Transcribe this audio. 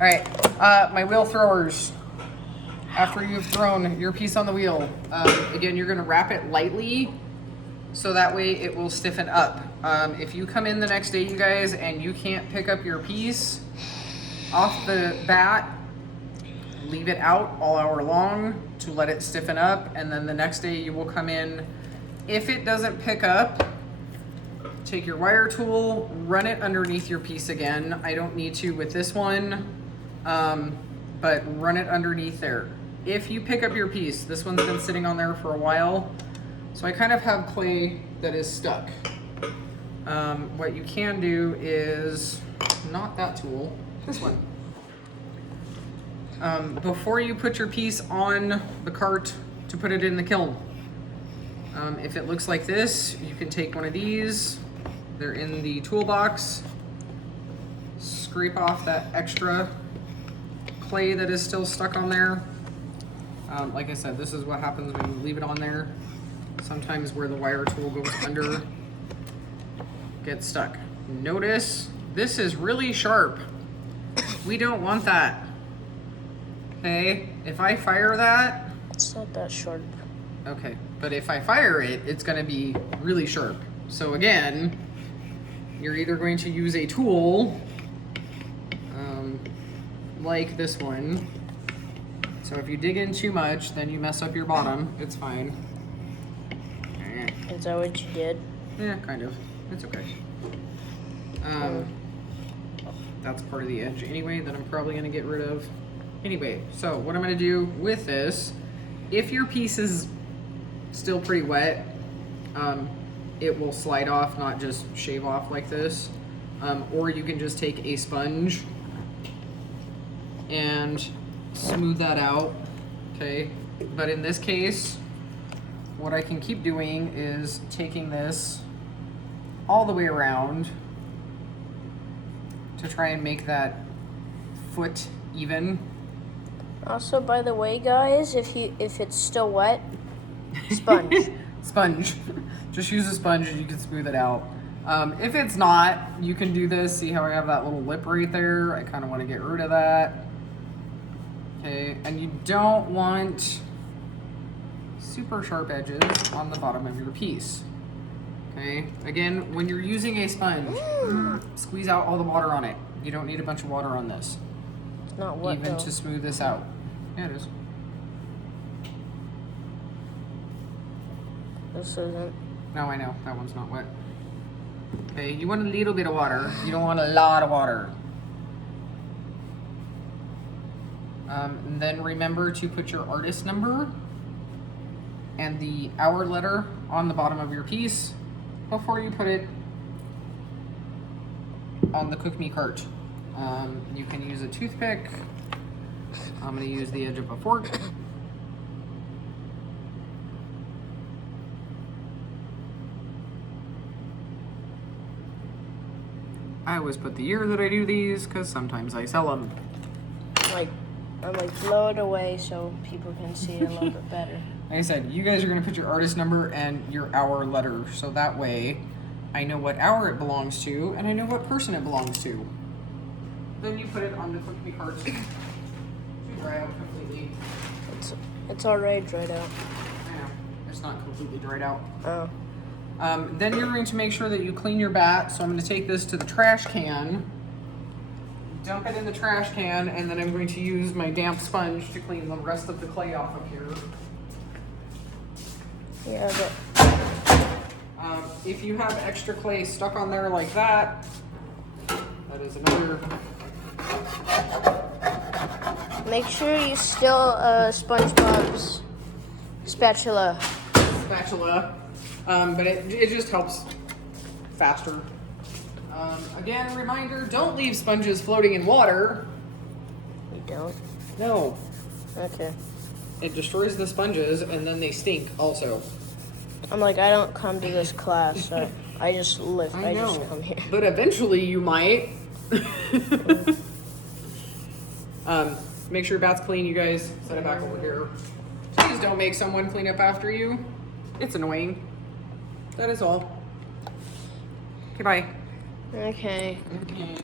All right, my wheel throwers. After you've thrown your piece on the wheel, again, you're gonna wrap it lightly so that way it will stiffen up. If you come in the next day, you guys, and you can't pick up your piece off the bat, leave it out all hour long to let it stiffen up, and then the next day you will come in. If it doesn't pick up, take your wire tool, run it underneath your piece again. I don't need to with this one, but run it underneath there. If you pick up your piece, this one's been sitting on there for a while, so I kind of have clay that is stuck. What you can do is, not that tool, this one. Before you put your piece on the cart to put it in the kiln, if it looks like this, you can take one of these. They're in the toolbox. Scrape off that extra clay that is still stuck on there. Like I said, this is what happens when you leave it on there. Sometimes where the wire tool goes under gets stuck. Notice this is really sharp. We don't want that. Okay, if I fire that, it's not that sharp. Okay, but if I fire it, it's gonna be really sharp. So again, you're either going to use a tool like this one. So if you dig in too much, then you mess up your bottom. It's fine. Is that what you did? Yeah, kind of. It's okay. That's part of the edge anyway that I'm probably gonna get rid of. Anyway, so what I'm gonna do with this, if your piece is still pretty wet, it will slide off, not just shave off like this. Or you can just take a sponge and smooth that out, okay? But in this case, what I can keep doing is taking this all the way around to try and make that foot even. Also, by the way, guys, if it's still wet, sponge. Sponge. Just use a sponge and you can smooth it out. If it's not, you can do this. See how I have that little lip right there? I kind of want to get rid of that. Okay, and you don't want super sharp edges on the bottom of your piece. Okay, again, when you're using a sponge, squeeze out all the water on it. You don't need a bunch of water on this. It's not wet even though. To smooth this out. Yeah, it is. This isn't. No, I know, that one's not wet. Okay, you want a little bit of water. You don't want a lot of water. And then remember to put your artist number and the hour letter on the bottom of your piece before you put it on the Cook Me cart. You can use a toothpick. I'm gonna use the edge of a fork. I always put the year that I do these because sometimes I sell them. I'm like blow it away so people can see it a little bit better. Like I said, you guys are gonna put your artist number and your hour letter, so that way I know what hour it belongs to and I know what person it belongs to. Then you put it on the Cook Me cart to dry out completely. It's already dried out. I know, it's not completely dried out. Oh. Then you're going to make sure that you clean your bat. So I'm going to take this to the trash can, dump it in the trash can, and then I'm going to use my damp sponge to clean the rest of the clay off of here. Yeah, but if you have extra clay stuck on there like that, that is another. make sure you still SpongeBob's spatula. But it just helps faster. Again, reminder, don't leave sponges floating in water. You don't? No. Okay. It destroys the sponges and then they stink also. I'm like, I don't come to this class. So I just live. I know. Just come here. But eventually you might. Make sure your bat's clean, you guys. Set it back over here. Please don't make someone clean up after you. It's annoying. That is all. Okay, bye. Okay. Okay.